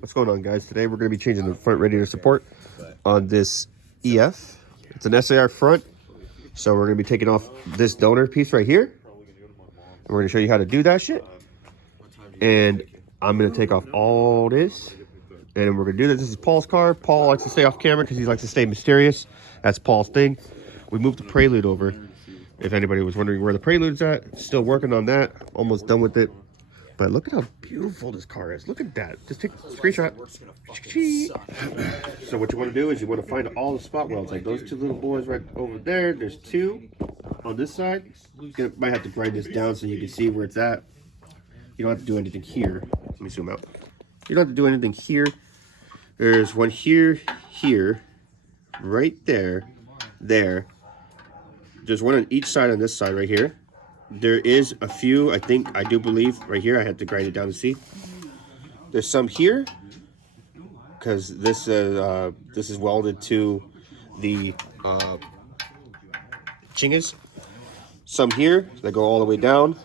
What's going on, guys? Today we're going to be changing the front radiator support on this EF. It's an SAR front, so we're going to be taking off this donor piece right here. And we're going to show you how to do that shit. And I'm going to take off all this. And we're going to do this. This is Paul's car. Paul likes to stay off camera because he likes to stay mysterious. That's Paul's thing. We moved the Prelude over. If anybody was wondering where the Prelude's at, still working on that. Almost done with it. But look at how beautiful this car is. Look at that. Just take a screenshot. So what you want to do is you want to find all the spot welds. Like those two little boys right over there. There's two on this side. You might have to grind this down so you can see where it's at. You don't have to do anything here. Let me zoom out. You don't have to do anything here. There's one here, here, right there, there. There's one on each side on this side right here. There is a few, I do believe, right here. I had to grind it down to see. There's some here, because this is welded to the chingas. Some here that go all the way down,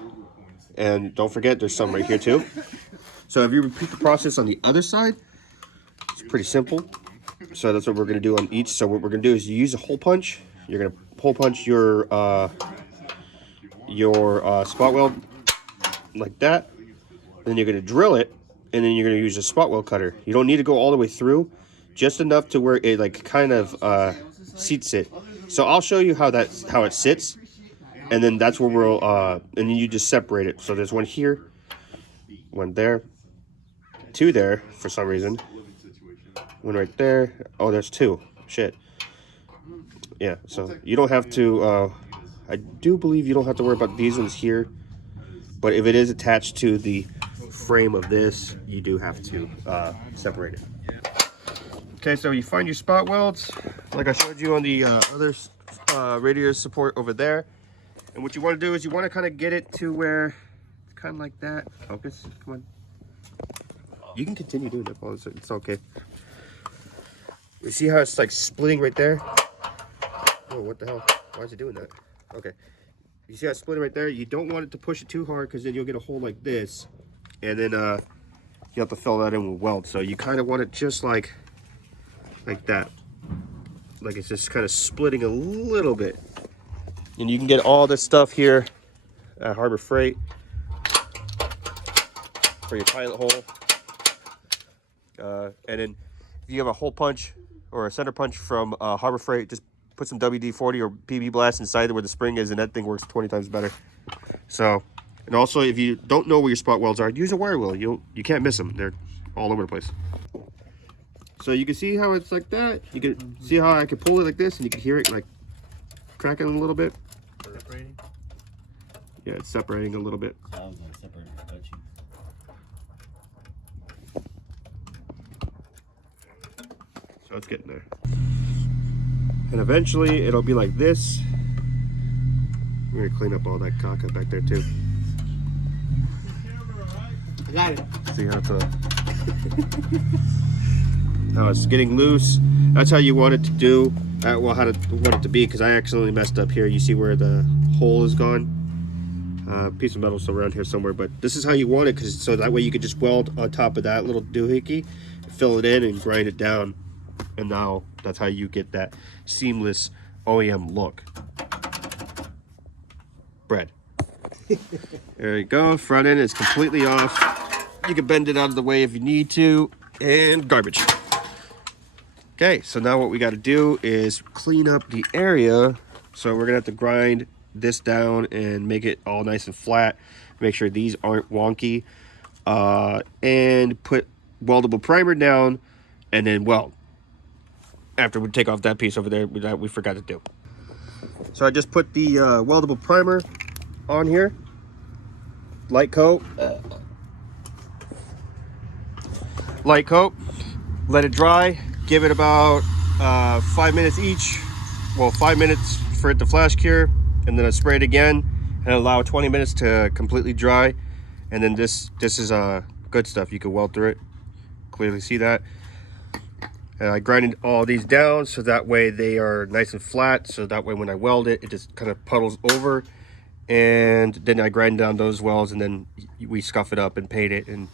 and don't forget, there's some right here too. So if you repeat the process on the other side, it's pretty simple. So that's what we're going to do on each. So what we're going to do is you use a hole punch. You're going to hole punch your spot weld like that. Then you're going to drill it, and then you're going to use a spot weld cutter. You don't need to go all the way through, just enough to where it like kind of seats it. So I'll show you how it sits, and then that's where we'll and then you just separate it. So there's one here, one there, two there for some reason, one right there. Oh, there's two. Shit. Yeah. So you don't have to. I do believe you don't have to worry about these ones here, but if it is attached to the frame of this, you do have to separate it. Okay, so you find your spot welds, like I showed you on the other radiator support over there. And what you want to do is you want to kind of get it to where it's kind of like that. Focus, come on. You can continue doing that, Paul. It's okay. You see how it's like splitting right there? Oh, what the hell? Why is it doing that? Okay, you see how it's splitting right there? You don't want it to push it too hard because then you'll get a hole like this, and then you have to fill that in with weld. So you kind of want it just like that, like it's just kind of splitting a little bit. And you can get all this stuff here at Harbor Freight for your pilot hole. And then if you have a hole punch or a center punch from Harbor Freight, just put some WD-40 or PB Blast inside where the spring is, and that thing works 20 times better. So, and also if you don't know where your spot welds are, use a wire wheel. You can't miss them. They're all over the place. So you can see how it's like that. You can see how I can pull it like this, and you can hear it like cracking a little bit. Separating? Yeah, it's separating a little bit. Sounds like separating. I got you. So it's getting there. And eventually it'll be like this. We're gonna clean up all that caca back there too. I got it. See how it's getting loose. That's how you want it to do. Well, how to want it to be, because I accidentally messed up here. You see where the hole is gone? Piece of metal still around here somewhere, but this is how you want it, because so that way you can just weld on top of that little doohickey, fill it in, and grind it down. And now that's how you get that seamless OEM look. Bread. There you go. Front end is completely off. You can bend it out of the way if you need to. And garbage. Okay, so now what we got to do is clean up the area. So we're going to have to grind this down and make it all nice and flat. Make sure these aren't wonky. And put weldable primer down and then weld. After we take off that piece over there that we forgot to do. So I just put the weldable primer on here. Light coat. Light coat. Let it dry. Give it about 5 minutes each. Well, 5 minutes for it to flash cure. And then I spray it again and allow 20 minutes to completely dry. And then this is good stuff. You can weld through it. Clearly see that. And I grinded all these down so that way they are nice and flat. So that way when I weld it, it just kind of puddles over. And then I grind down those welds, and then we scuff it up and paint it, and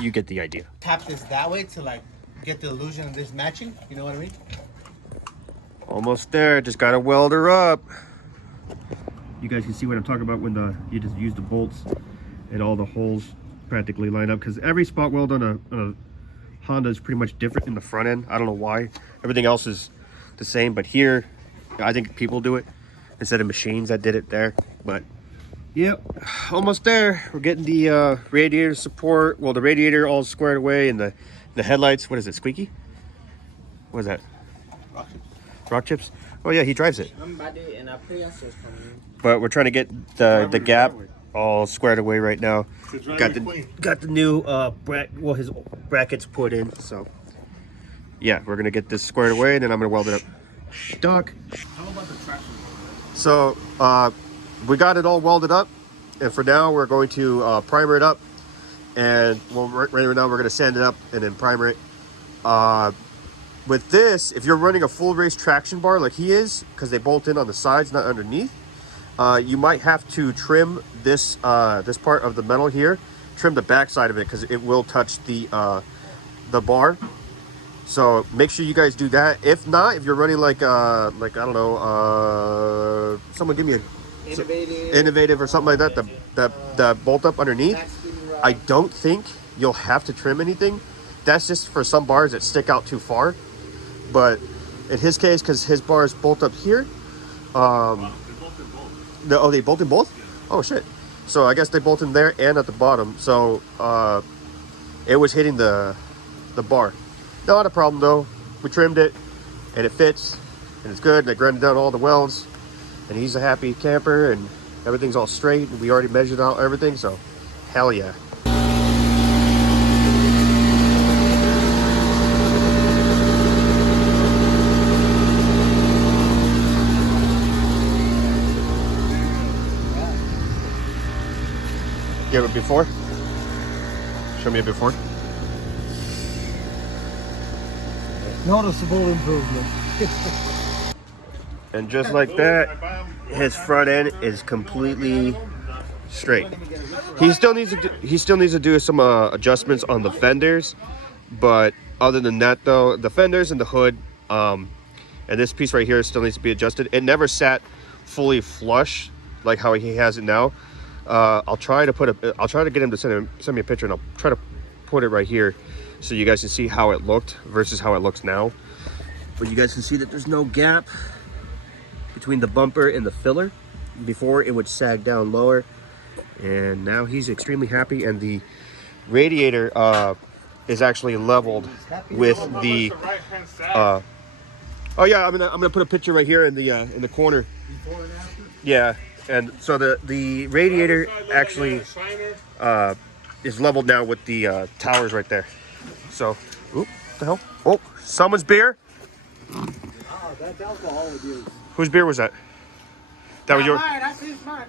You get the idea. Tap this that way to like get the illusion of this matching. You know what I mean? Almost there. Just gotta weld her up. You guys can see what I'm talking about when you just use the bolts and all the holes practically line up, because every spot weld on a Honda is pretty much different in the front end. I don't know why. Everything else is the same, but here I think people do it instead of machines that did it there. But yep, almost there. We're getting the radiator support, well, the radiator all squared away, and the headlights, what is it, squeaky? What is that? Rock chips. Rock chips? Oh yeah, he drives it. But we're trying to get the gap all squared away right now. Got the new his brackets put in. So yeah, we're gonna get this squared away, and then I'm gonna weld it up. Doc. How about the traction? So we got it all welded up, and for now we're going to primer it up, and right now we're gonna sand it up and then primer it. With this, if you're running a full race traction bar like he is, because they bolt in on the sides, not underneath, you might have to trim this this part of the metal here, trim the back side of it, because it will touch the bar. So make sure you guys do that. If not, if you're running like I don't know, someone give me a innovative or something like that, the bolt up underneath, I don't think you'll have to trim anything. That's just for some bars that stick out too far. But in his case, because his bars bolt up here, they bolt in both? Oh shit. So I guess they bolt in there and at the bottom. So it was hitting the bar. Not a problem though. We trimmed it and it fits and it's good. And I grinded down all the welds and he's a happy camper and everything's all straight. And we already measured out everything, so hell yeah. Give it before. Show me a before. Noticeable improvement. And just like that, his front end is completely straight. He still needs to do some adjustments on the fenders, but other than that though, the fenders and the hood, and this piece right here still needs to be adjusted. It never sat fully flush like how he has it now. I'll try to get him to send me a picture, and I'll try to put it right here so you guys can see how it looked versus how it looks now. But you guys can see that there's no gap between the bumper and the filler. Before it would sag down lower, and now he's extremely happy, and the radiator is actually leveled with the oh yeah, I'm gonna put a picture right here in the corner. Before and after? Yeah. And so the radiator actually is leveled now with the towers right there. So, oop, the hell? Oh, someone's beer. Oh, that's alcohol abuse. Whose beer was that? That was yours. Mine, I see it's mine.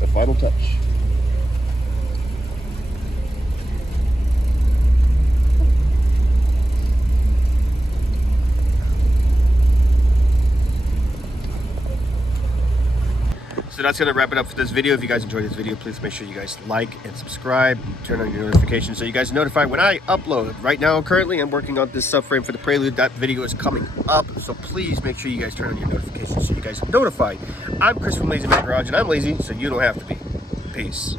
The final touch. So that's going to wrap it up for this video. If you guys enjoyed this video, please make sure you guys like and subscribe, and turn on your notifications so you guys are notified when I upload. Right now, currently, I'm working on this subframe for the Prelude. That video is coming up, so please make sure you guys turn on your notifications so you guys are notified. I'm Chris from Lazymangarage, and I'm lazy, so you don't have to be. Peace.